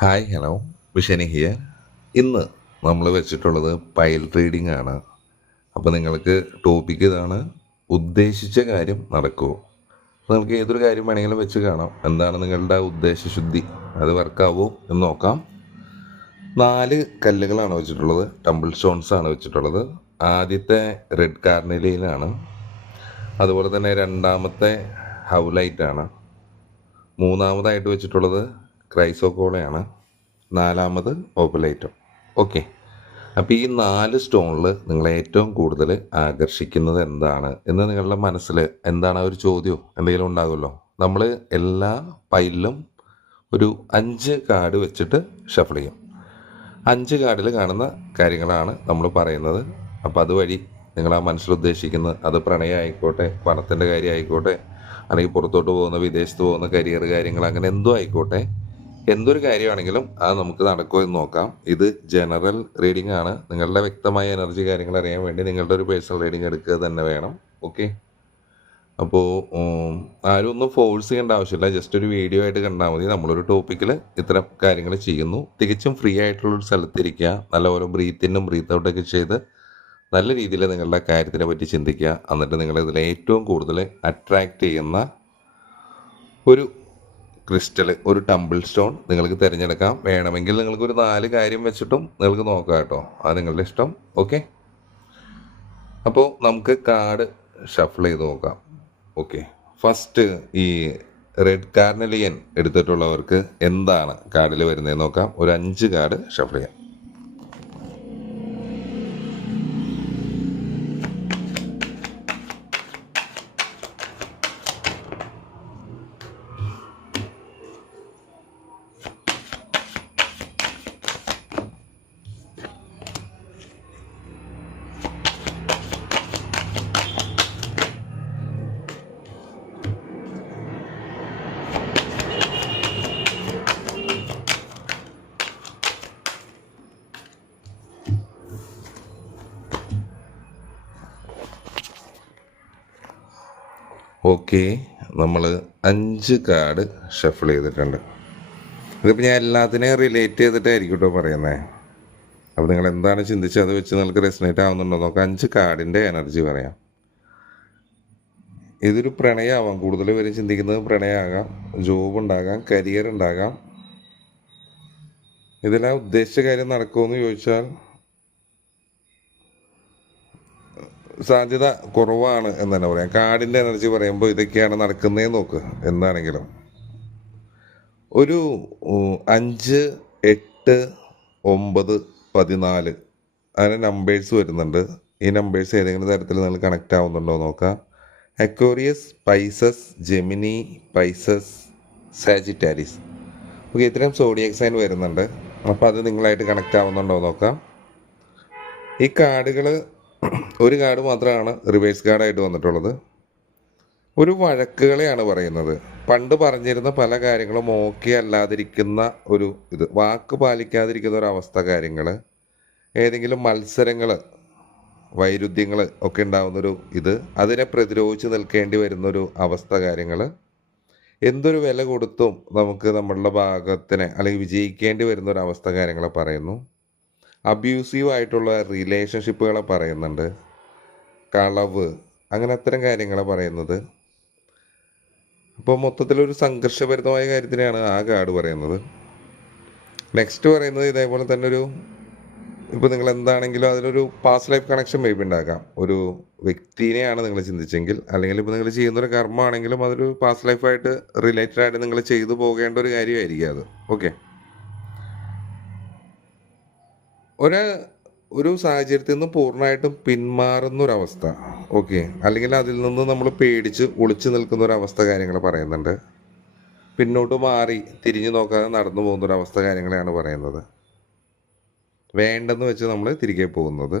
Hi hello വിഷനി here. ഇന്ന് നമ്മൾ വെച്ചിട്ടുള്ളത് പൈൽ റീഡിംഗ് ആണ്. അപ്പോൾ നിങ്ങൾക്ക് ടോപ്പിക്ക് ഇതാണ്: ഉദ്ദേശിച്ച കാര്യം നടക്കുമോ. നമുക്ക് ഏതൊരു കാര്യം വേണമെങ്കിലും വെച്ച് കാണാം. എന്താണ് നിങ്ങളുടെ ഉദ്ദേശശുദ്ധി, അത് വർക്കാവോ എന്ന് നോക്കാം. 4 കല്ലുകളാണ് വെച്ചിട്ടുള്ളത്. ടംബിൾ സ്റ്റോൺസ് ആണ് വെച്ചിട്ടുള്ളത്. ആദ്യത്തെ റെഡ് കാർണിലിയനാണ്. അതുപോലെ തന്നെ രണ്ടാമത്തെ ഹൗലൈറ്റാണ്. മൂന്നാമതായിട്ട് വെച്ചിട്ടുള്ളത് ക്രൈസോക്കോളയാണ്. നാലാമത് ഓപ്പലൈറ്റം. ഓക്കെ, അപ്പോൾ ഈ 4 സ്റ്റോണിൽ നിങ്ങളെ ഏറ്റവും കൂടുതൽ ആകർഷിക്കുന്നത് എന്താണ് എന്ന് നിങ്ങളുടെ മനസ്സിൽ എന്താണ് ഒരു ചോദ്യമോ എന്തെങ്കിലും ഉണ്ടാകുമല്ലോ. നമ്മൾ എല്ലാ പൈലിലും ഒരു 5 കാർഡ് വെച്ചിട്ട് ഷഫിൾ ചെയ്യും. 5 കാർഡിൽ കാണുന്ന കാര്യങ്ങളാണ് നമ്മൾ പറയുന്നത്. അപ്പോൾ അതുവഴി നിങ്ങൾ ആ മനസ്സിലുദ്ദേശിക്കുന്നത്, അത് പ്രണയം ആയിക്കോട്ടെ, പണത്തിൻ്റെ കാര്യം ആയിക്കോട്ടെ, അല്ലെങ്കിൽ പുറത്തോട്ട് പോകുന്ന, വിദേശത്ത് പോകുന്ന കരിയർ കാര്യങ്ങൾ, അങ്ങനെ എന്തോ ആയിക്കോട്ടെ, എന്തൊരു കാര്യമാണെങ്കിലും അത് നമുക്ക് നടക്കുമോ എന്ന് നോക്കാം. ഇത് ജനറൽ റീഡിംഗ് ആണ്. നിങ്ങളുടെ വ്യക്തമായ എനർജി കാര്യങ്ങൾ അറിയാൻ വേണ്ടി നിങ്ങളുടെ ഒരു പേഴ്സണൽ റീഡിംഗ് എടുക്കുക തന്നെ വേണം. ഓക്കെ, അപ്പോൾ ആരും ഒന്നും ഫോഴ്സ് ചെയ്യേണ്ട ആവശ്യമില്ല. ജസ്റ്റ് ഒരു വീഡിയോ ആയിട്ട് കണ്ടാൽ മതി. നമ്മളൊരു ടോപ്പിക്കിൽ ഇത്തരം കാര്യങ്ങൾ ചെയ്യുന്നു. തികച്ചും ഫ്രീ ആയിട്ടുള്ളൊരു സ്ഥലത്തിരിക്കുക. നല്ലപോലെ ബ്രീത്ത് ഇന്നും ബ്രീത്ത് ഔട്ടൊക്കെ ചെയ്ത് നല്ല രീതിയിൽ നിങ്ങളുടെ കാര്യത്തിനെ പറ്റി ചിന്തിക്കുക. എന്നിട്ട് നിങ്ങളിതിൽ ഏറ്റവും കൂടുതൽ അട്രാക്റ്റ് ചെയ്യുന്ന ഒരു ക്രിസ്റ്റൽ, ഒരു ടംബിൾ സ്റ്റോൺ നിങ്ങൾക്ക് തിരഞ്ഞെടുക്കാം. വേണമെങ്കിൽ നിങ്ങൾക്ക് ഒരു 4 കാര്യം വെച്ചിട്ടും നിങ്ങൾക്ക് നോക്കാം കേട്ടോ. അത് നിങ്ങളുടെ ഇഷ്ടം. ഓക്കെ, അപ്പോൾ നമുക്ക് കാർഡ് ഷഫിൾ ചെയ്ത് നോക്കാം. ഓക്കെ, ഫസ്റ്റ് ഈ റെഡ് കാർണിലിയൻ എടുത്തിട്ടുള്ളവർക്ക് എന്താണ് കാർഡിൽ വരുന്നതെന്ന് നോക്കാം. ഒരു 5 കാർഡ് ഷഫിൾ ചെയ്യാം. ഓക്കെ, നമ്മൾ 5 കാർഡ് ഷഫിൾ ചെയ്തിട്ടുണ്ട്. ഇതിപ്പോൾ ഞാൻ എല്ലാത്തിനെയും റിലേറ്റ് ചെയ്തിട്ടായിരിക്കും കേട്ടോ പറയുന്നത്. അപ്പോൾ നിങ്ങൾ എന്താണ് ചിന്തിച്ചത് അത് വെച്ച് നിങ്ങൾക്ക് റെസിനേറ്റ് ആവുന്നുണ്ടോ നോക്കാം. 5 കാർഡിൻ്റെ എനർജി പറയാം. ഇതൊരു പ്രണയമാവാം. കൂടുതൽ പേരും ചിന്തിക്കുന്നത് പ്രണയമാകാം, ജോബ് ഉണ്ടാകാം, കരിയർ ഉണ്ടാകാം. ഇതിലാ ഉദ്ദേശിച്ച കാര്യം നടക്കുമെന്ന് ചോദിച്ചാൽ സാധ്യത കുറവാണ് എന്ന് തന്നെ പറയാം. കാർഡിൻ്റെ എനർജി പറയുമ്പോൾ ഇതൊക്കെയാണ് നടക്കുന്നതെന്ന് നോക്ക്. എന്താണെങ്കിലും ഒരു 5, 8, 9, 14 അങ്ങനെ നമ്പേഴ്സ് വരുന്നുണ്ട്. ഈ നമ്പേഴ്സ് ഏതെങ്കിലും തരത്തിൽ നിങ്ങൾ കണക്റ്റ് ആവുന്നുണ്ടോ നോക്കാം. Aquarius, Pisces, Gemini, Pisces, സാജിറ്റാരിസ്. Okay, ഇത്രയും സോഡിയക് സൈൻ വരുന്നുണ്ട്. അപ്പോൾ അത് നിങ്ങളായിട്ട് കണക്റ്റ് ആവുന്നുണ്ടോ നോക്കാം. ഈ കാർഡുകൾ, ഒരു കാർഡ് മാത്രമാണ് റിവേഴ്സ് കാർഡായിട്ട് വന്നിട്ടുള്ളത്. ഒരു വഴക്കുകളെയാണ് പറയുന്നത്. പണ്ട് പറഞ്ഞിരുന്ന പല കാര്യങ്ങളും ഓക്കെ അല്ലാതിരിക്കുന്ന ഒരു ഇത്, വാക്ക് പാലിക്കാതിരിക്കുന്ന ഒരു അവസ്ഥ, കാര്യങ്ങൾ, ഏതെങ്കിലും മത്സരങ്ങൾ, വൈരുദ്ധ്യങ്ങൾ ഒക്കെ ഉണ്ടാകുന്നൊരു ഇത്, അതിനെ പ്രതിരോധിച്ച് നിൽക്കേണ്ടി വരുന്നൊരു അവസ്ഥ, കാര്യങ്ങൾ, എന്തൊരു വില കൊടുത്തും നമുക്ക് നമ്മളുടെ ഭാഗത്തിനെ അല്ലെങ്കിൽ വിജയിക്കേണ്ടി വരുന്നൊരു അവസ്ഥ, കാര്യങ്ങളെ പറയുന്നു. അബ്യൂസീവ് ആയിട്ടുള്ള റിലേഷൻഷിപ്പുകളെ പറയുന്നുണ്ട്. കളവ്, അങ്ങനെ അത്തരം കാര്യങ്ങളെ പറയുന്നത്. അപ്പോൾ മൊത്തത്തിലൊരു സംഘർഷഭരിതമായ കാര്യത്തിനെയാണ് ആ കാർഡ് പറയുന്നത്. നെക്സ്റ്റ് പറയുന്നത് ഇതേപോലെ തന്നെ ഒരു, ഇപ്പോൾ നിങ്ങൾ എന്താണെങ്കിലും അതിലൊരു പാസ്റ്റ് ലൈഫ് കണക്ഷൻ മേബി ഉണ്ടാക്കാം. ഒരു വ്യക്തിനെയാണ് നിങ്ങൾ ചിന്തിച്ചെങ്കിൽ, അല്ലെങ്കിൽ ഇപ്പോൾ നിങ്ങൾ ചെയ്യുന്നൊരു കർമ്മമാണെങ്കിലും അതൊരു പാസ്റ്റ് ലൈഫായിട്ട് റിലേറ്റഡ് ആയിട്ട് നിങ്ങൾ ചെയ്തു പോകേണ്ട ഒരു കാര്യമായിരിക്കും അത്. ഓക്കെ, ഒരു സാഹചര്യത്തിൽ നിന്ന് പൂർണ്ണമായിട്ടും പിന്മാറുന്നൊരവസ്ഥ. ഓക്കെ, അല്ലെങ്കിൽ അതിൽ നിന്ന് നമ്മൾ പേടിച്ച് ഒളിച്ചു നിൽക്കുന്ന ഒരവസ്ഥ, കാര്യങ്ങൾ പറയുന്നുണ്ട്. പിന്നോട്ട് മാറി തിരിഞ്ഞു നോക്കാതെ നടന്നു പോകുന്നൊരവസ്ഥ, കാര്യങ്ങളെയാണ് പറയുന്നത്. വേണ്ടെന്ന് വെച്ച് നമ്മൾ തിരികെ പോകുന്നത്.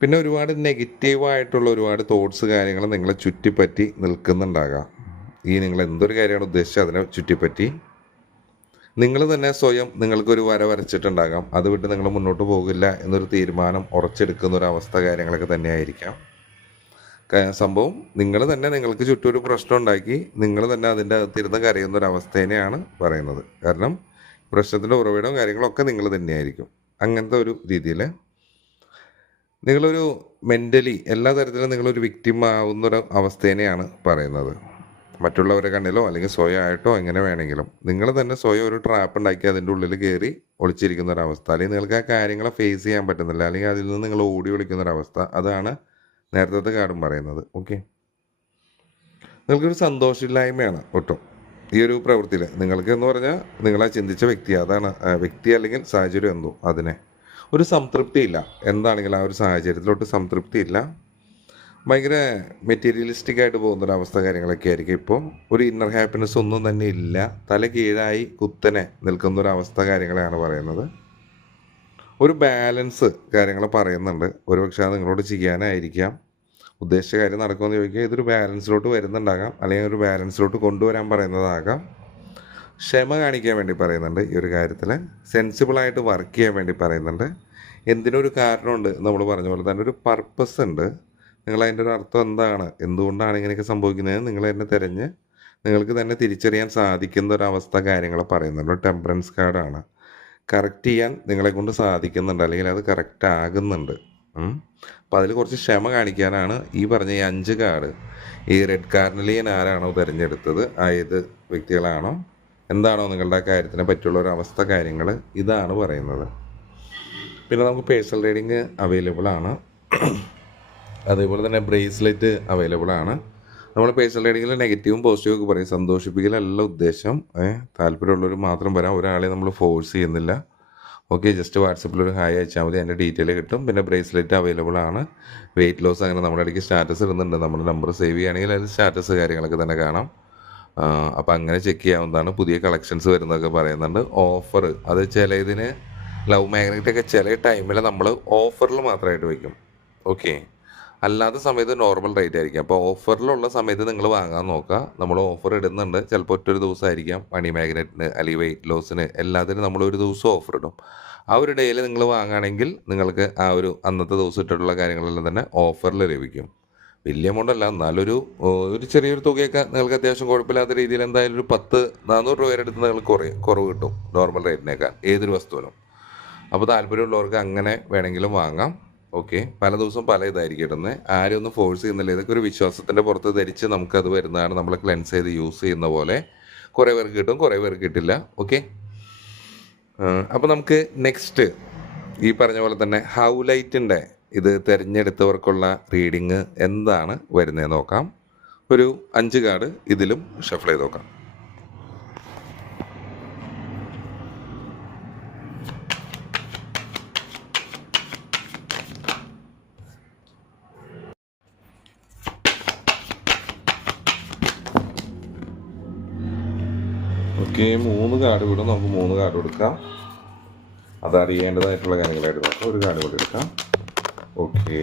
പിന്നെ ഒരുപാട് നെഗറ്റീവായിട്ടുള്ള ഒരുപാട് തോട്ട്സ്, കാര്യങ്ങൾ നിങ്ങളെ ചുറ്റിപ്പറ്റി നിൽക്കുന്നുണ്ടാകാം. ഈ നിങ്ങൾ എന്തൊരു കാര്യമാണ് ഉദ്ദേശിച്ചത് അതിനെ ചുറ്റിപ്പറ്റി നിങ്ങൾ തന്നെ സ്വയം നിങ്ങൾക്കൊരു വര വരച്ചിട്ടുണ്ടാകാം. അത് വിട്ട് നിങ്ങൾ മുന്നോട്ട് പോകില്ല എന്നൊരു തീരുമാനം ഉറച്ചെടുക്കുന്ന ഒരു അവസ്ഥ, കാര്യങ്ങളൊക്കെ തന്നെയായിരിക്കാം. സംഭവം നിങ്ങൾ തന്നെ നിങ്ങൾക്ക് ചുറ്റും ഒരു പ്രശ്നം ഉണ്ടാക്കി നിങ്ങൾ തന്നെ അതിൻ്റെ അകത്തിരുന്ന് കരയുന്ന ഒരു അവസ്ഥേനെയാണ് പറയുന്നത്. കാരണം പ്രശ്നത്തിൻ്റെ ഉറവിടവും കാര്യങ്ങളൊക്കെ നിങ്ങൾ തന്നെയായിരിക്കും. അങ്ങനത്തെ ഒരു രീതിയിൽ നിങ്ങളൊരു മെൻ്റലി എല്ലാ തരത്തിലും നിങ്ങളൊരു വിക്ടിം ആവുന്നൊരു അവസ്ഥേനെയാണ് പറയുന്നത്. മറ്റുള്ളവരെ കണ്ണിലോ അല്ലെങ്കിൽ സ്വയമായിട്ടോ എങ്ങനെ വേണമെങ്കിലും നിങ്ങൾ തന്നെ സ്വയം ഒരു ട്രാപ്പ് ഉണ്ടാക്കി അതിൻ്റെ ഉള്ളിൽ കയറി ഒളിച്ചിരിക്കുന്ന ഒരവസ്ഥ, അല്ലെങ്കിൽ നിങ്ങൾക്ക് ആ കാര്യങ്ങളെ ഫേസ് ചെയ്യാൻ പറ്റുന്നില്ല, അല്ലെങ്കിൽ അതിൽ നിന്ന് നിങ്ങൾ ഓടി ഒളിക്കുന്നൊരവസ്ഥ. അതാണ് നേരത്തെ കാർഡും പറയുന്നത്. ഓക്കെ, നിങ്ങൾക്കൊരു സന്തോഷമില്ലായ്മയാണ് ഒട്ടും ഈ ഒരു പ്രവൃത്തിയിൽ. നിങ്ങൾക്ക് എന്ന് പറഞ്ഞാൽ നിങ്ങളാ ചിന്തിച്ച വ്യക്തി, അതാണ് വ്യക്തി അല്ലെങ്കിൽ സാഹചര്യം എന്തോ അതിനെ ഒരു സംതൃപ്തിയില്ല. എന്താണെങ്കിലും ആ ഒരു സാഹചര്യത്തിലോട്ട് സംതൃപ്തിയില്ല. ഭയങ്കര മെറ്റീരിയലിസ്റ്റിക് ആയിട്ട് പോകുന്നൊരവസ്ഥ കാര്യങ്ങളൊക്കെ ആയിരിക്കും. ഇപ്പോൾ ഒരു ഇന്നർ ഹാപ്പിനെസ് ഒന്നും തന്നെ ഇല്ല. തല കീഴായി കുത്തനെ നിൽക്കുന്നൊരവസ്ഥ കാര്യങ്ങളെയാണ് പറയുന്നത്. ഒരു ബാലൻസ് കാര്യങ്ങൾ പറയുന്നുണ്ട്. ഒരുപക്ഷെ അത് നിങ്ങളോട് ചെയ്യാനായിരിക്കാം. ഉദ്ദേശിച്ച കാര്യം നടക്കുമെന്ന് ചോദിക്കുക. ഇതൊരു ബാലൻസിലോട്ട് വരുന്നുണ്ടാകാം, അല്ലെങ്കിൽ ഒരു ബാലൻസിലോട്ട് കൊണ്ടുവരാൻ പറയുന്നതാകാം. ക്ഷമ കാണിക്കാൻ വേണ്ടി പറയുന്നുണ്ട് ഈ ഒരു കാര്യത്തിൽ. സെൻസിബിളായിട്ട് വർക്ക് ചെയ്യാൻ വേണ്ടി പറയുന്നുണ്ട്. എന്തിനൊരു കാരണമുണ്ട്, നമ്മൾ പറഞ്ഞ പോലെ തന്നെ ഒരു പർപ്പസ് ഉണ്ട്. നിങ്ങളതിൻ്റെ ഒരു അർത്ഥം എന്താണ്, എന്തുകൊണ്ടാണ് ഇങ്ങനെയൊക്കെ സംഭവിക്കുന്നത് നിങ്ങൾ തന്നെ തിരഞ്ഞ് നിങ്ങൾക്ക് തന്നെ തിരിച്ചറിയാൻ സാധിക്കുന്ന ഒരവസ്ഥ കാര്യങ്ങൾ പറയുന്നുണ്ട്. ടെമ്പറൻസ് കാർഡാണ്. കറക്റ്റ് ചെയ്യാൻ നിങ്ങളെ കൊണ്ട് സാധിക്കുന്നുണ്ട്, അല്ലെങ്കിൽ അത് കറക്റ്റ് ആകുന്നുണ്ട്. അപ്പോൾ അതിൽ കുറച്ച് ക്ഷമ കാണിക്കാനാണ് ഈ പറഞ്ഞ ഈ 5 കാർഡ്. ഈ റെഡ് കാർഡിലിയൻ ആരാണോ തിരഞ്ഞെടുത്തത്, ഏത് വ്യക്തികളാണോ, എന്താണോ നിങ്ങളുടെ ആ കാര്യത്തിനെ പറ്റിയുള്ള ഒരു അവസ്ഥ കാര്യങ്ങൾ ഇതാണ് പറയുന്നത്. പിന്നെ നമുക്ക് പേഴ്സണൽ റീഡിങ് അവൈലബിൾ ആണ്. അതേപോലെ തന്നെ ബ്രേസ്ലെറ്റ് അവൈലബിൾ ആണ്. നമ്മൾ പേഴ്സണൽ റീഡിങ്ങിൽ നെഗറ്റീവും പോസിറ്റീവും ഒക്കെ പറയും. സന്തോഷിപ്പിക്കലല്ല ഉദ്ദേശം. താല്പര്യമുള്ളവർ മാത്രം വരാം. ഒരാളെ നമ്മൾ ഫോഴ്സ് ചെയ്യുന്നില്ല. ഓക്കെ, ജസ്റ്റ് വാട്സപ്പിൽ ഒരു ഹായ് അയച്ചാൽ മതി, അതിൻ്റെ ഡീറ്റെയിൽ കിട്ടും. പിന്നെ ബ്രേസ്ലെറ്റ് അവൈലബിൾ ആണ്. വെയിറ്റ് ലോസ് അങ്ങനെ നമ്മുടെ ഇടയ്ക്ക് സ്റ്റാറ്റസ് ഇടുന്നുണ്ട്. നമ്മുടെ നമ്പർ സേവ് ചെയ്യുകയാണെങ്കിൽ അതിൽ സ്റ്റാറ്റസ് കാര്യങ്ങളൊക്കെ തന്നെ കാണാം. അപ്പോൾ അങ്ങനെ ചെക്ക് ചെയ്യാവുന്നതാണ്. പുതിയ കളക്ഷൻസ് വരുന്നതൊക്കെ പറയുന്നുണ്ട്. ഓഫർ അത് ചിലതിന് ലവ് മാഗ്നറ്റൊക്കെ ചില ടൈമിൽ നമ്മൾ ഓഫറിൽ മാത്രമായിട്ട് വയ്ക്കും. ഓക്കെ, അല്ലാത്ത സമയത്ത് നോർമൽ റേറ്റ് ആയിരിക്കും. അപ്പോൾ ഓഫറിലുള്ള സമയത്ത് നിങ്ങൾ വാങ്ങാൻ നോക്കുക. നമ്മൾ ഓഫർ ഇടുന്നുണ്ട്. ചിലപ്പോൾ ഒറ്റൊരു ദിവസമായിരിക്കാം. മണി മാഗ്നറ്റിന് അല്ലെങ്കിൽ വെയിറ്റ് ലോസിന് എല്ലാത്തിനും നമ്മളൊരു ദിവസം ഓഫർ ഇടും. ആ ഒരു ഡേയിൽ നിങ്ങൾ വാങ്ങുകയാണെങ്കിൽ നിങ്ങൾക്ക് ആ ഒരു അന്നത്തെ ദിവസം ഇട്ടിട്ടുള്ള കാര്യങ്ങളെല്ലാം തന്നെ ഓഫറിൽ ലഭിക്കും. വലിയ എമൗണ്ട് അല്ല, എന്നാലൊരു ചെറിയൊരു തുകയൊക്കെ നിങ്ങൾക്ക് അത്യാവശ്യം കുഴപ്പമില്ലാത്ത രീതിയിൽ എന്തായാലും ഒരു 10-400 രൂപ വരെ എടുത്ത് നിങ്ങൾക്ക് കുറവ് കിട്ടും നോർമൽ റേറ്റിനേക്കാൾ ഏതൊരു വസ്തുവിനും. അപ്പോൾ താല്പര്യമുള്ളവർക്ക് അങ്ങനെ വേണമെങ്കിലും വാങ്ങാം. ഓക്കെ, പല ദിവസവും പല ഇതായിരിക്കും ഇടുന്നത്. ആരും ഒന്നും ഫോഴ്സ് ചെയ്യുന്നില്ല. ഇതൊക്കെ ഒരു വിശ്വാസത്തിൻ്റെ പുറത്ത് ധരിച്ച് നമുക്കത് വരുന്നതാണ്. നമ്മൾ ക്ലെൻസ് ചെയ്ത് യൂസ് ചെയ്യുന്ന പോലെ കുറേ പേർക്ക് കിട്ടും, കുറേ പേർക്ക് കിട്ടില്ല. ഓക്കെ, അപ്പോൾ നമുക്ക് നെക്സ്റ്റ് ഈ പറഞ്ഞ പോലെ തന്നെ ഹൗലൈറ്റിൻ്റെ ഇത് തിരഞ്ഞെടുത്തവർക്കുള്ള റീഡിങ് എന്താണ് വരുന്നതെന്ന് നോക്കാം. ഒരു 5 കാർഡ് ഇതിലും ഷഫിൾ ചെയ്ത് നോക്കാം. ഓക്കെ, 3 കാർഡ് വിടും. നമുക്ക് 3 കാർഡ് കൊടുക്കാം. അതറിയേണ്ടതായിട്ടുള്ള കാര്യങ്ങളായിട്ട് നോക്കാം. ഒരു കാർഡ് കൂടി എടുക്കാം. ഓക്കെ,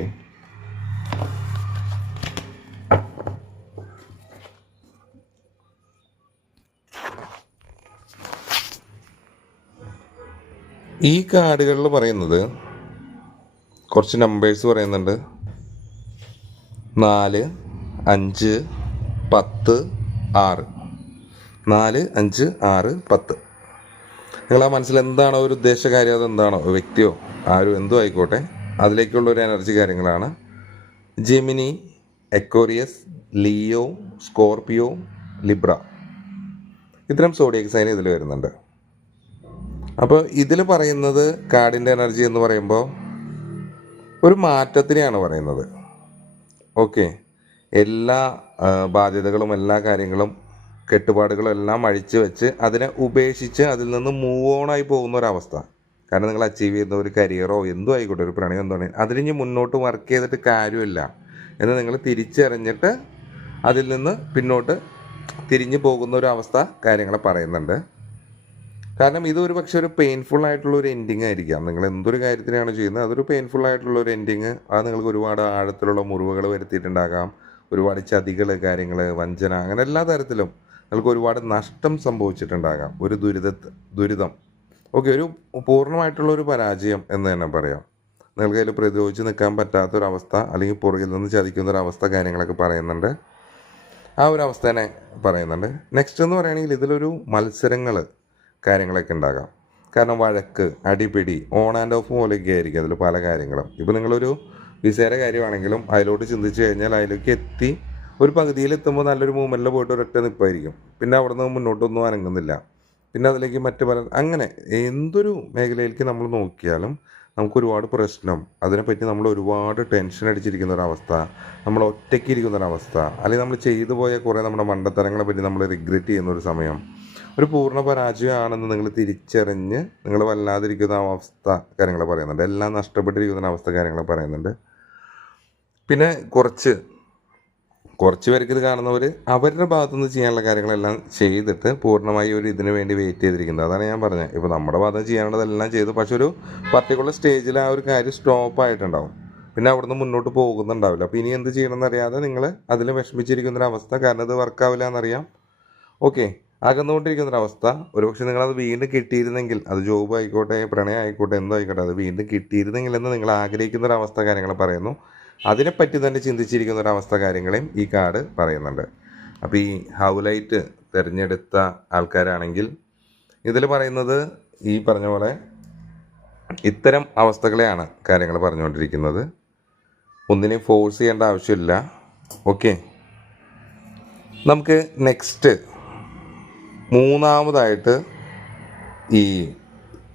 ഈ കാർഡുകളിൽ പറയുന്നത് കുറച്ച് നമ്പേഴ്സ് പറയുന്നുണ്ട്. 4, 5, 10, 6. 4, 5, 6, 10. നിങ്ങളാ മനസ്സിൽ എന്താണോ ഒരു ഉദ്ദേശകാര്യം, അതെന്താണോ വ്യക്തിയോ ആരും എന്തോ ആയിക്കോട്ടെ, അതിലേക്കുള്ള ഒരു എനർജി കാര്യങ്ങളാണ്. ജെമിനി, എക്വോറിയസ്, ലിയോ, സ്കോർപിയോ, ലിബ്ര, ഇത്തരം സോഡിയക് സൈൻ ഇതിൽ വരുന്നുണ്ട്. അപ്പോൾ ഇതിൽ പറയുന്നത് കാർഡിൻ്റെ എനർജി എന്ന് പറയുമ്പോൾ ഒരു മാറ്റത്തിനെയാണ് പറയുന്നത്. ഓക്കെ, എല്ലാ ബാധ്യതകളും എല്ലാ കാര്യങ്ങളും കെട്ടുപാടുകളും എല്ലാം അഴിച്ചു വെച്ച് അതിനെ ഉപേക്ഷിച്ച് അതിൽ നിന്ന് മൂവ് ഓൺ ആയി പോകുന്ന ഒരവസ്ഥ. കാരണം നിങ്ങൾ അച്ചീവ് ചെയ്യുന്ന ഒരു കരിയറോ എന്തോ ആയിക്കോട്ടെ, ഒരു പ്രണയം എന്താണെങ്കിൽ അതിലിഞ്ഞ് മുന്നോട്ട് വർക്ക് ചെയ്തിട്ട് കാര്യമില്ല എന്ന് നിങ്ങൾ തിരിച്ചറിഞ്ഞിട്ട് അതിൽ നിന്ന് പിന്നോട്ട് തിരിഞ്ഞു പോകുന്ന ഒരു അവസ്ഥ കാര്യങ്ങൾ പറയുന്നുണ്ട്. കാരണം ഇതൊരു പക്ഷേ ഒരു പെയിൻഫുൾ ആയിട്ടുള്ള ഒരു എൻഡിങ് ആയിരിക്കാം. നിങ്ങൾ എന്തൊരു കാര്യത്തിനാണ് ചെയ്യുന്നത് അതൊരു പെയിൻഫുൾ ആയിട്ടുള്ള ഒരു എൻഡിങ്. അത് നിങ്ങൾക്ക് ഒരുപാട് ആഴത്തിലുള്ള മുറിവുകൾ വരുത്തിയിട്ടുണ്ടാകാം. ഒരുപാട് ചതികൾ കാര്യങ്ങൾ വഞ്ചന അങ്ങനെ എല്ലാ തരത്തിലും നിങ്ങൾക്ക് ഒരുപാട് നഷ്ടം സംഭവിച്ചിട്ടുണ്ടാകാം. ഒരു ദുരിതം. ഓക്കെ, ഒരു പൂർണ്ണമായിട്ടുള്ള ഒരു പരാജയം എന്ന് തന്നെ പറയാം. നിങ്ങൾക്ക് അതിൽ പ്രതിരോധിച്ച് നിൽക്കാൻ പറ്റാത്തൊരവസ്ഥ, അല്ലെങ്കിൽ പുറകിൽ നിന്ന് ചതിക്കുന്നൊരവസ്ഥ കാര്യങ്ങളൊക്കെ പറയുന്നുണ്ട്. ആ ഒരു അവസ്ഥ തന്നെ പറയുന്നുണ്ട്. നെക്സ്റ്റ് എന്ന് പറയുകയാണെങ്കിൽ ഇതിലൊരു മത്സരങ്ങൾ കാര്യങ്ങളൊക്കെ ഉണ്ടാകാം. കാരണം വഴക്ക്, അടിപിടി, ഓൺ ആൻഡ് ഓഫ് പോലെയൊക്കെ ആയിരിക്കും അതിൽ പല കാര്യങ്ങളും. ഇപ്പോൾ നിങ്ങളൊരു വിസയുടെ കാര്യമാണെങ്കിലും അതിലോട്ട് ചിന്തിച്ച് കഴിഞ്ഞാൽ അതിലേക്ക് എത്തി ഒരു പകുതിയിലെത്തുമ്പോൾ നല്ലൊരു മൂവ്മെൻറ്റിൽ പോയിട്ട് ഒരൊറ്റ നിൽപ്പായിരിക്കും. പിന്നെ അവിടെ നിന്ന് മുന്നോട്ടൊന്നും അനങ്ങുന്നില്ല. പിന്നെ അതിലേക്ക് മറ്റു പല അങ്ങനെ എന്തൊരു മേഖലയിലേക്ക് നമ്മൾ നോക്കിയാലും നമുക്ക് ഒരുപാട് പ്രശ്നം, അതിനെപ്പറ്റി നമ്മൾ ഒരുപാട് ടെൻഷൻ അടിച്ചിരിക്കുന്ന ഒരവസ്ഥ, നമ്മൾ ഒറ്റയ്ക്ക് ഇരിക്കുന്നൊരവസ്ഥ, അല്ലെങ്കിൽ നമ്മൾ ചെയ്തു പോയ കുറേ നമ്മുടെ മണ്ടത്തരങ്ങളെ പറ്റി നമ്മൾ റിഗ്രറ്റ് ചെയ്യുന്നൊരു സമയം, ഒരു പൂർണ്ണ പരാജയമാണെന്ന് നിങ്ങൾ തിരിച്ചറിഞ്ഞ് നിങ്ങൾ വല്ലാതിരിക്കുന്ന അവസ്ഥ കാര്യങ്ങൾ പറയുന്നുണ്ട്. എല്ലാം നഷ്ടപ്പെട്ടിരിക്കുന്ന അവസ്ഥ കാര്യങ്ങൾ പറയുന്നുണ്ട്. പിന്നെ കുറച്ച് പേർക്ക് ഇത് കാണുന്നവർ അവരുടെ ഭാഗത്തുനിന്ന് ചെയ്യാനുള്ള കാര്യങ്ങളെല്ലാം ചെയ്തിട്ട് പൂർണ്ണമായി ഒരു ഇതിനു വേണ്ടി വെയിറ്റ് ചെയ്തിരിക്കുന്നത്. അതാണ് ഞാൻ പറഞ്ഞത്. ഇപ്പോൾ നമ്മുടെ ഭാഗത്ത് ചെയ്യാനുള്ളതെല്ലാം ചെയ്തു, പക്ഷെ ഒരു പർട്ടിക്കുലർ സ്റ്റേജിൽ ആ ഒരു കാര്യം സ്റ്റോപ്പ് ആയിട്ടുണ്ടാവും. പിന്നെ അവിടുന്ന് മുന്നോട്ട് പോകുന്നുണ്ടാവില്ല. അപ്പോൾ ഇനി എന്ത് ചെയ്യണമെന്ന് അറിയാതെ നിങ്ങൾ അതിൽ വിഷമിച്ചിരിക്കുന്നൊരവസ്ഥ. കാരണം ഇത് വർക്കാവില്ല എന്നറിയാം. ഓക്കെ, അകന്നുകൊണ്ടിരിക്കുന്നൊരവസ്ഥ. ഒരുപക്ഷെ നിങ്ങളത് വീണ്ടും കിട്ടിയിരുന്നെങ്കിൽ, അത് ജോബ് ആയിക്കോട്ടെ, പ്രണയം ആയിക്കോട്ടെ, എന്തോ ആയിക്കോട്ടെ, അത് വീണ്ടും കിട്ടിയിരുന്നെങ്കിൽ എന്ന് നിങ്ങൾ ആഗ്രഹിക്കുന്നൊരവസ്ഥ കാര്യങ്ങൾ പറയുന്നു. അതിനെപ്പറ്റി തന്നെ ചിന്തിച്ചിരിക്കുന്നൊരവസ്ഥ കാര്യങ്ങളെയും ഈ കാർഡ് പറയുന്നുണ്ട്. അപ്പോൾ ഈ ഹൗലൈറ്റ് തിരഞ്ഞെടുത്ത ആൾക്കാരാണെങ്കിൽ ഇതിൽ പറയുന്നത് ഈ പറഞ്ഞ പോലെ ഇത്തരം അവസ്ഥകളെയാണ് കാര്യങ്ങൾ പറഞ്ഞുകൊണ്ടിരിക്കുന്നത്. ഒന്നിനെയും ഫോഴ്സ് ചെയ്യേണ്ട ആവശ്യമില്ല. ഓക്കെ, നമുക്ക് നെക്സ്റ്റ് മൂന്നാമതായിട്ട് ഈ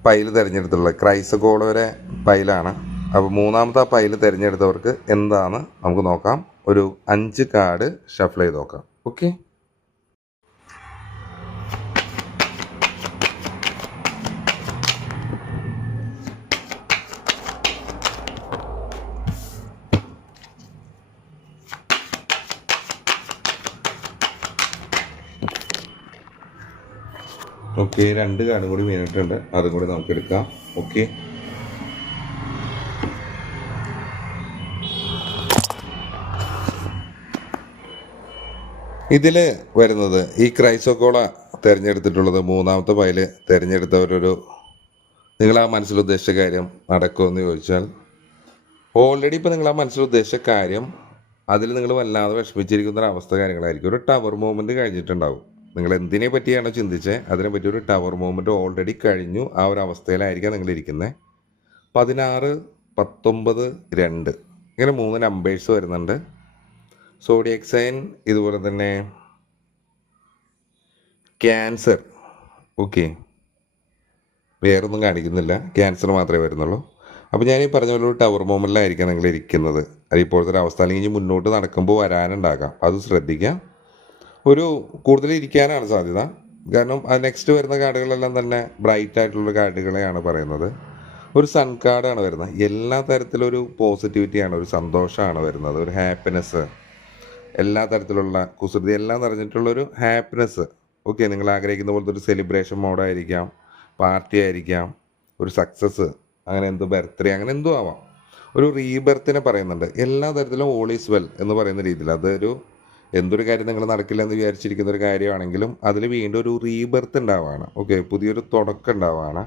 പൈൽ തിരഞ്ഞെടുത്തുള്ള ക്രൈസഗോളവരെ പൈലാണ്. അപ്പോൾ മൂന്നാമത്തെ ആ പൈൽ തിരഞ്ഞെടുത്തവർക്ക് എന്താണ് നമുക്ക് നോക്കാം. ഒരു 5 കാർഡ് ഷഫിൾ ചെയ്ത് നോക്കാം. ഓക്കെ, ഓക്കെ, 2 കാർഡും കൂടി വീണിട്ടുണ്ട്. അതും കൂടി നമുക്ക് എടുക്കാം. ഓക്കെ, ഇതിൽ വരുന്നത് ഈ ക്രൈസോക്കോള തിരഞ്ഞെടുത്തിട്ടുള്ളത് മൂന്നാമത്തെ പൈല് തിരഞ്ഞെടുത്തവരൊരു നിങ്ങൾ ആ മനസ്സിൽ ഉദ്ദേശിച്ച കാര്യം നടക്കുമെന്ന് ചോദിച്ചാൽ ഓൾറെഡി ഇപ്പോൾ നിങ്ങൾ ആ മനസ്സിൽ ഉദ്ദേശിച്ച കാര്യം അതിൽ നിങ്ങൾ വല്ലാതെ വിഷമിച്ചിരിക്കുന്ന ഒരു അവസ്ഥ കാര്യങ്ങളായിരിക്കും. ഒരു ടവർ മൂവ്മെൻറ്റ് കഴിഞ്ഞിട്ടുണ്ടാവും. നിങ്ങൾ എന്തിനെ പറ്റിയാണോ ചിന്തിച്ചത് അതിനെപ്പറ്റി ഒരു ടവർ മൂവ്മെൻറ്റ് ഓൾറെഡി കഴിഞ്ഞു. ആ ഒരു അവസ്ഥയിലായിരിക്കാം നിങ്ങളിരിക്കുന്നത്. 16, 19, 2 ഇങ്ങനെ 3 നമ്പേഴ്സ് വരുന്നുണ്ട്. സോഡിയക് സൈൻ, ഇതുപോലെ തന്നെ ക്യാൻസർ. ഓക്കെ, വേറൊന്നും കാണിക്കുന്നില്ല, ക്യാൻസർ മാത്രമേ വരുന്നുള്ളൂ. അപ്പോൾ ഞാൻ ഈ പറഞ്ഞ പോലെ ഒരു ടവർ മൂവ്മെൻറ്റിലായിരിക്കാം നിങ്ങൾ ഇരിക്കുന്നത്. അത് ഇപ്പോഴത്തെ ഒരു അവസ്ഥ, അല്ലെങ്കിൽ മുന്നോട്ട് നടക്കുമ്പോൾ വരാനുണ്ടാകാം. അത് ശ്രദ്ധിക്കാം. ഒരു കൂടുതൽ ഇരിക്കാനാണ് സാധ്യത. കാരണം അത് നെക്സ്റ്റ് വരുന്ന കാർഡുകളെല്ലാം തന്നെ ബ്രൈറ്റ് ആയിട്ടുള്ള കാർഡുകളെയാണ് പറയുന്നത്. ഒരു സൺ കാർഡാണ് വരുന്നത്. എല്ലാ തരത്തിലൊരു പോസിറ്റിവിറ്റിയാണ്, ഒരു സന്തോഷമാണ് വരുന്നത്, ഒരു ഹാപ്പിനെസ്, എല്ലാ തരത്തിലുള്ള കുസൃതി എല്ലാം നിറഞ്ഞിട്ടുള്ളൊരു ഹാപ്പിനെസ്. ഓക്കെ, നിങ്ങൾ ആഗ്രഹിക്കുന്ന പോലത്തെ ഒരു സെലിബ്രേഷൻ മോഡായിരിക്കാം, പാർട്ടി ആയിരിക്കാം, ഒരു സക്സസ്, അങ്ങനെ എന്തോ ബർത്ത്ഡേ, അങ്ങനെ എന്തോ ആവാം. ഒരു റീബർത്തിനെ പറയുന്നുണ്ട്. എല്ലാ തരത്തിലും ഓൾ ഈസ് വെൽ എന്ന് പറയുന്ന രീതിയിൽ അതൊരു എന്തൊരു കാര്യം നിങ്ങൾ നടക്കില്ല എന്ന് വിചാരിച്ചിരിക്കുന്ന ഒരു കാര്യമാണെങ്കിലും അതിൽ വീണ്ടും ഒരു റീബർത്ത് ഉണ്ടാവുകയാണ്. ഓക്കെ, പുതിയൊരു തുടക്കം ഉണ്ടാവുകയാണ്.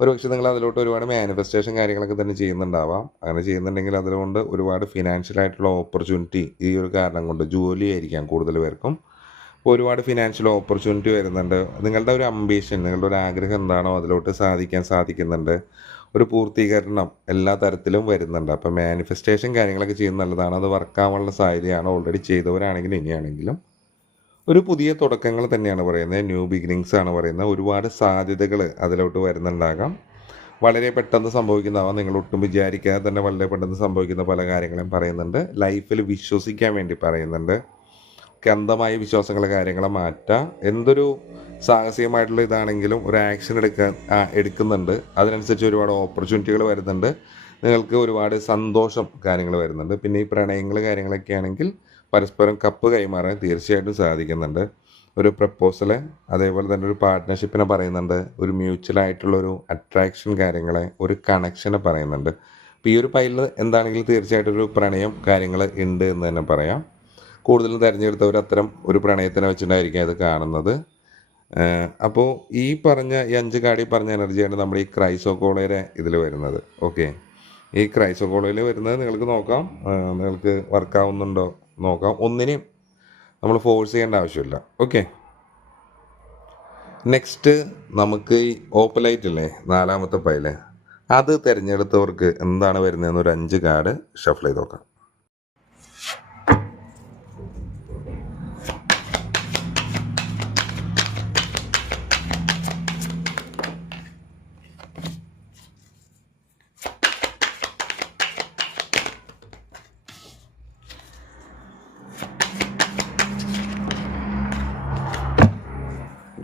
ഒരുപക്ഷെ നിങ്ങൾ അതിലോട്ട് ഒരുപാട് മാനിഫെസ്റ്റേഷൻ കാര്യങ്ങളൊക്കെ തന്നെ ചെയ്യുന്നുണ്ടാവാം. അങ്ങനെ ചെയ്യുന്നുണ്ടെങ്കിൽ അതുകൊണ്ട് ഒരുപാട് ഫിനാൻഷ്യലായിട്ടുള്ള ഓപ്പർച്യൂണിറ്റി ഈ ഒരു കാരണം കൊണ്ട്, ജോലി ആയിരിക്കാം കൂടുതൽ പേർക്കും, അപ്പോൾ ഒരുപാട് ഫിനാൻഷ്യൽ ഓപ്പർച്യൂണിറ്റി വരുന്നുണ്ട്. നിങ്ങളുടെ ഒരു അംബീഷൻ, നിങ്ങളുടെ ഒരു ആഗ്രഹം എന്താണോ അതിലോട്ട് സാധിക്കാൻ സാധിക്കുന്നുണ്ട്. ഒരു പൂർത്തീകരണം എല്ലാ തരത്തിലും വരുന്നുണ്ട്. അപ്പോൾ മാനിഫെസ്റ്റേഷൻ കാര്യങ്ങളൊക്കെ ചെയ്യുന്നത് നല്ലതാണ്. അത് വർക്കാവാനുള്ള സാധ്യതയാണ്. ഓൾറെഡി ചെയ്തവരാണെങ്കിലും ഇനിയാണെങ്കിലും ഒരു പുതിയ തുടക്കങ്ങൾ തന്നെയാണ് പറയുന്നത്. ന്യൂ ബിഗിനിങ്സ് ആണ് പറയുന്നത്. ഒരുപാട് സാധ്യതകൾ അതിലോട്ട് വരുന്നുണ്ടാകാം. വളരെ പെട്ടെന്ന് സംഭവിക്കുന്നതാവാം. നിങ്ങൾ ഒട്ടും വിചാരിക്കാതെ തന്നെ വളരെ പെട്ടെന്ന് സംഭവിക്കുന്ന പല കാര്യങ്ങളും പറയുന്നുണ്ട്. ലൈഫിൽ വിശ്വസിക്കാൻ വേണ്ടി പറയുന്നുണ്ട്. അന്ധമായ വിശ്വാസങ്ങളെ കാര്യങ്ങളെ മാറ്റുക. എന്തൊരു സാഹസികമായിട്ടുള്ള ഇതാണെങ്കിലും ഒരു ആക്ഷൻ എടുക്കുന്നുണ്ട്. അതിനനുസരിച്ച് ഒരുപാട് ഓപ്പർച്യൂണിറ്റികൾ വരുന്നുണ്ട്. നിങ്ങൾക്ക് ഒരുപാട് സന്തോഷം കാര്യങ്ങൾ വരുന്നുണ്ട്. പിന്നെ ഈ പ്രണയങ്ങൾ കാര്യങ്ങളൊക്കെ ആണെങ്കിൽ പരസ്പരം കപ്പ് കൈമാറാൻ തീർച്ചയായിട്ടും സാധിക്കുന്നുണ്ട്. ഒരു പ്രപ്പോസൽ, അതേപോലെ തന്നെ ഒരു പാർട്ട്ണർഷിപ്പിനെ പറയുന്നുണ്ട്. ഒരു മ്യൂച്വലായിട്ടുള്ളൊരു അട്രാക്ഷൻ കാര്യങ്ങളെ, ഒരു കണക്ഷനെ പറയുന്നുണ്ട്. അപ്പോൾ ഈ ഒരു പൈലിൽ എന്താണെങ്കിലും തീർച്ചയായിട്ടും ഒരു പ്രണയം കാര്യങ്ങൾ ഉണ്ട് എന്ന് തന്നെ പറയാം. കൂടുതലും തിരഞ്ഞെടുത്തവർ അത്തരം ഒരു പ്രണയത്തിനെ വെച്ചിട്ടായിരിക്കും ഇത് കാണുന്നത്. അപ്പോൾ ഈ പറഞ്ഞ ഈ 5 കാർഡിൽ പറഞ്ഞ എനർജിയാണ് നമ്മുടെ ഈ ക്രൈസോക്കോളയുടെ ഇതിൽ വരുന്നത്. ഓക്കെ, ഈ ക്രൈസോകോളയിൽ വരുന്നത് നിങ്ങൾക്ക് നോക്കാം, നിങ്ങൾക്ക് വർക്കാവുന്നുണ്ടോ നോക്കാം. ഒന്നിനെയും നമ്മൾ ഫോഴ്സ് ചെയ്യേണ്ട ആവശ്യമില്ല. ഓക്കെ, നെക്സ്റ്റ് നമുക്ക് ഈ ഓപ്പലൈറ്റ് ഇല്ലേ, 4ാമത്തെ പൈല്, അത് തിരഞ്ഞെടുത്തവർക്ക് എന്താണ് വരുന്നതെന്ന് ഒരു 5 കാർഡ് ഷഫിൾ ചെയ്ത് നോക്കാം.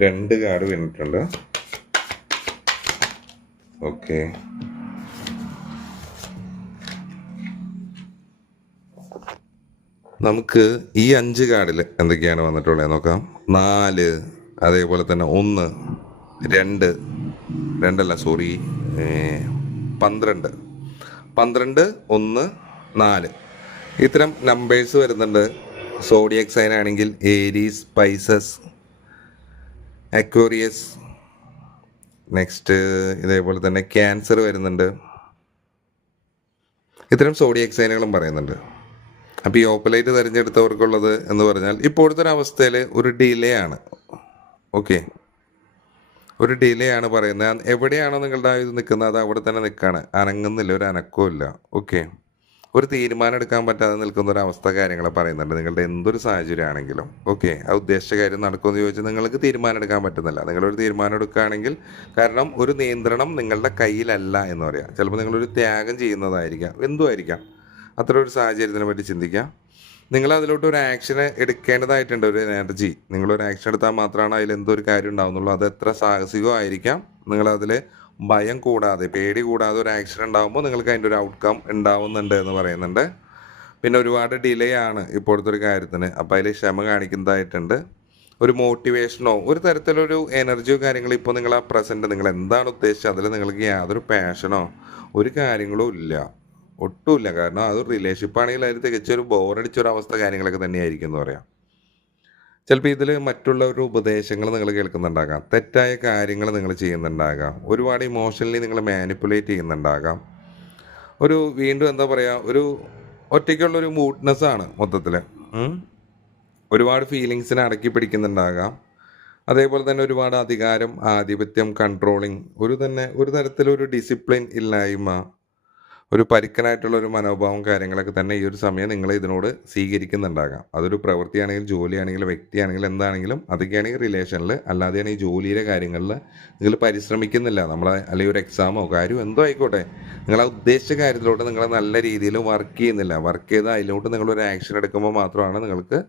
രണ്ട് കാർഡ് വീണിട്ടുണ്ട്. ഓക്കെ, നമുക്ക് ഈ 5 കാർഡിൽ എന്തൊക്കെയാണ് വന്നിട്ടുള്ളത് നോക്കാം. 4, അതേപോലെ തന്നെ 1, 2, 12, 1, 4 ഇത്തരം നമ്പേഴ്സ് വരുന്നുണ്ട്. സോഡിയക് സൈൻ ആണെങ്കിൽ ഏരീസ്, പൈസസ്, അക്വേറിയസ്, നെക്സ്റ്റ് ഇതേപോലെ തന്നെ ക്യാൻസർ വരുന്നുണ്ട്. ഇത്തരം സോഡിയക് സൈനുകളും പറയുന്നുണ്ട്. അപ്പോൾ ഈ ഓപ്പലൈറ്റ് തിരഞ്ഞെടുത്തവർക്കുള്ളത് എന്ന് പറഞ്ഞാൽ ഇപ്പോഴത്തെ ഒരു അവസ്ഥയിൽ ഒരു ഡിലേ ആണ്. ഓക്കെ, ഒരു ഡിലേ ആണ് പറയുന്നത്. എവിടെയാണോ നിങ്ങളുടെ ഇത് നിൽക്കുന്നത് അത് അവിടെ തന്നെ നിൽക്കുകയാണ്, അനങ്ങുന്നില്ല, ഒരു അനക്കവും ഇല്ല. ഓക്കെ, ഒരു തീരുമാനം എടുക്കാൻ പറ്റാതെ നിൽക്കുന്ന ഒരു അവസ്ഥ കാര്യങ്ങൾ പറയുന്നുണ്ട്. നിങ്ങളുടെ എന്തൊരു സാഹചര്യമാണെങ്കിലും ഓക്കെ, ആ ഉദ്ദേശിച്ച കാര്യം നടക്കുമെന്ന് ചോദിച്ചാൽ നിങ്ങൾക്ക് തീരുമാനം എടുക്കാൻ പറ്റുന്നില്ല. നിങ്ങളൊരു തീരുമാനം എടുക്കുകയാണെങ്കിൽ, കാരണം ഒരു നിയന്ത്രണം നിങ്ങളുടെ കയ്യിലല്ല എന്ന് പറയാം. ചിലപ്പോൾ നിങ്ങളൊരു ത്യാഗം ചെയ്യുന്നതായിരിക്കാം, എന്തുമായിരിക്കാം. അത്ര ഒരു സാഹചര്യത്തിനെ പറ്റി ചിന്തിക്കാം. നിങ്ങൾ അതിലോട്ട് ഒരു ആക്ഷൻ എടുക്കേണ്ടതായിട്ടുണ്ട്. ഒരു എനർജി, നിങ്ങളൊരു ആക്ഷൻ എടുത്താൽ മാത്രമാണ് അതിൽ എന്തൊരു കാര്യം ഉണ്ടാവുന്നുള്ളൂ. അത് എത്ര സാഹസികമായിരിക്കാം, നിങ്ങളതിൽ ഭയം കൂടാതെ, പേടി കൂടാതെ ഒരു ആക്ഷൻ ഉണ്ടാകുമ്പോൾ നിങ്ങൾക്ക് അതിൻ്റെ ഒരു ഔട്ട്കം ഉണ്ടാവുന്നുണ്ട് എന്ന് പറയുന്നുണ്ട്. പിന്നെ ഒരുപാട് ഡിലേ ആണ് ഇപ്പോഴത്തെ ഒരു കാര്യത്തിന്. അപ്പോൾ അതിൽ ക്ഷമ കാണിക്കുന്നതായിട്ടുണ്ട്. ഒരു മോട്ടിവേഷനോ ഒരു തരത്തിലൊരു എനർജിയോ കാര്യങ്ങളോ ഇപ്പോൾ നിങ്ങൾ ആ പ്രസൻറ്റ് നിങ്ങൾ എന്താണ് ഉദ്ദേശിച്ചത് അതിൽ നിങ്ങൾക്ക് യാതൊരു പാഷനോ ഒരു കാര്യങ്ങളും ഇല്ല, ഒട്ടുമില്ല. കാരണം അതൊരു റിലേഷൻഷിപ്പ് ആണെങ്കിൽ അതിൽ തികച്ചൊരു ബോറടിച്ചൊരു അവസ്ഥ കാര്യങ്ങളൊക്കെ തന്നെയായിരിക്കും എന്ന് പറയാം. ചിലപ്പോൾ ഇതിൽ മറ്റുള്ളവരുടെ ഉപദേശങ്ങൾ നിങ്ങൾ കേൾക്കുന്നുണ്ടാകാം, തെറ്റായ കാര്യങ്ങൾ നിങ്ങൾ ചെയ്യുന്നുണ്ടാകാം, ഒരുപാട് ഇമോഷണലി നിങ്ങൾ മാനിപ്പുലേറ്റ് ചെയ്യുന്നുണ്ടാകാം. വീണ്ടും എന്താ പറയുക, ഒരു ഒറ്റയ്ക്കുള്ളൊരു മൂഡ്നെസ്സാണ് മൊത്തത്തിൽ. ഒരുപാട് ഫീലിങ്സിനെ അടക്കി പിടിക്കുന്നുണ്ടാകാം. അതേപോലെ തന്നെ ഒരുപാട് അധികാരം, ആധിപത്യം, കൺട്രോളിങ്, ഒരു തരത്തിലൊരു ഡിസിപ്ലിൻ ഇല്ലായ്മ, ഒരു പരുക്കനായിട്ടുള്ള ഒരു മനോഭാവം കാര്യങ്ങളൊക്കെ തന്നെ ഈ ഒരു സമയം നിങ്ങൾ ഇതിനോട് സ്വീകരിക്കുന്നുണ്ടാകാം. അതൊരു പ്രവൃത്തിയാണെങ്കിൽ, ജോലിയാണെങ്കിൽ, വ്യക്തിയാണെങ്കിൽ, എന്താണെങ്കിലും അതൊക്കെയാണെങ്കിൽ റിലേഷനിൽ. അല്ലാതെയാണ് ഈ ജോലിയുടെ കാര്യങ്ങളിൽ നിങ്ങൾ പരിശ്രമിക്കുന്നില്ല, അല്ലെങ്കിൽ ഒരു എക്സാമോ കാര്യമോ എന്തോ ആയിക്കോട്ടെ, നിങ്ങൾ ആ ഉദ്ദേശിച്ച കാര്യത്തിലോട്ട് നിങ്ങൾ നല്ല രീതിയിൽ വർക്ക് ചെയ്യുന്നില്ല. വർക്ക് ചെയ്ത് അതിലോട്ട് നിങ്ങളൊരു ആക്ഷൻ എടുക്കുമ്പോൾ മാത്രമാണ് നിങ്ങൾക്ക്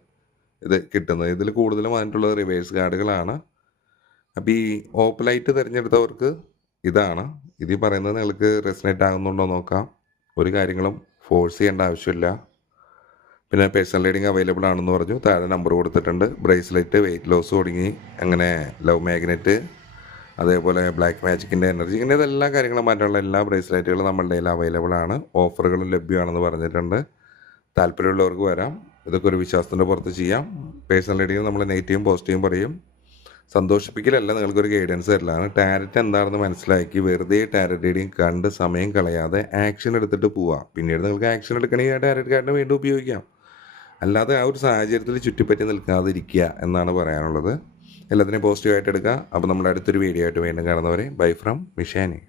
ഇത് കിട്ടുന്നത്. ഇതിൽ കൂടുതലും വന്നിട്ടുള്ളത് റിവേഴ്സ് കാർഡുകളാണ്. അപ്പോൾ ഈ ഓപ്പലൈറ്റ് തിരഞ്ഞെടുത്തവർക്ക് ഇതാണ്. ഇത് പറയുന്നത് നിങ്ങൾക്ക് റെസനേറ്റ് ആകുന്നുണ്ടോ നോക്കാം. ഒരു കാര്യങ്ങളും ഫോഴ്സ് ചെയ്യേണ്ട ആവശ്യമില്ല. പിന്നെ പേഴ്സണൽ റീഡിങ് അവൈലബിൾ ആണെന്ന് പറഞ്ഞു, താഴെ നമ്പർ കൊടുത്തിട്ടുണ്ട്. ബ്രേസ്ലെറ്റ്, വെയിറ്റ് ലോസ് തുടങ്ങി അങ്ങനെ ലവ് മാഗ്നറ്റ്, അതേപോലെ ബ്ലാക്ക് മാജിക്കിൻ്റെ എനർജി, ഇങ്ങനെ ഇതെല്ലാ കാര്യങ്ങളും മാറ്റാനുള്ള എല്ലാ ബ്രേസ്ലെറ്റുകളും നമ്മളുടെ കയ്യിൽ അവൈലബിൾ ആണ്. ഓഫറുകളും ലഭ്യമാണെന്ന് പറഞ്ഞിട്ടുണ്ട്. താല്പര്യമുള്ളവർക്ക് വരാം. ഇതൊക്കെ ഒരു വിശ്വാസത്തിൻ്റെ പുറത്ത് ചെയ്യാം. പേഴ്സണൽ റീഡിങ് നമ്മൾ നെഗറ്റീവും പോസിറ്റീവും പറയും. സന്തോഷിപ്പിക്കലല്ല, നിങ്ങൾക്കൊരു ഗൈഡൻസ് തരലാണ്. ടാരറ്റ് എന്താണെന്ന് മനസ്സിലാക്കി വെറുതെ ടാരറ്റ് റീഡിങ് കണ്ട് സമയം കളയാതെ ആക്ഷൻ എടുത്തിട്ട് പോവുക. പിന്നീട് നിങ്ങൾക്ക് ആക്ഷൻ എടുക്കണമെങ്കിൽ ആ ടാരറ്റ് കാർഡിനെ വീണ്ടും ഉപയോഗിക്കാം. അല്ലാതെ ആ ഒരു സാഹചര്യത്തിൽ ചുറ്റിപ്പറ്റി നിൽക്കാതിരിക്കുക എന്നാണ് പറയാനുള്ളത്. എല്ലാത്തിനെയും പോസിറ്റീവായിട്ട് എടുക്കുക. അപ്പോൾ നമ്മുടെ അടുത്തൊരു വീഡിയോ ആയിട്ട് വീണ്ടും കാണുന്നവരെ ബൈ ഫ്രം മിഷാനി.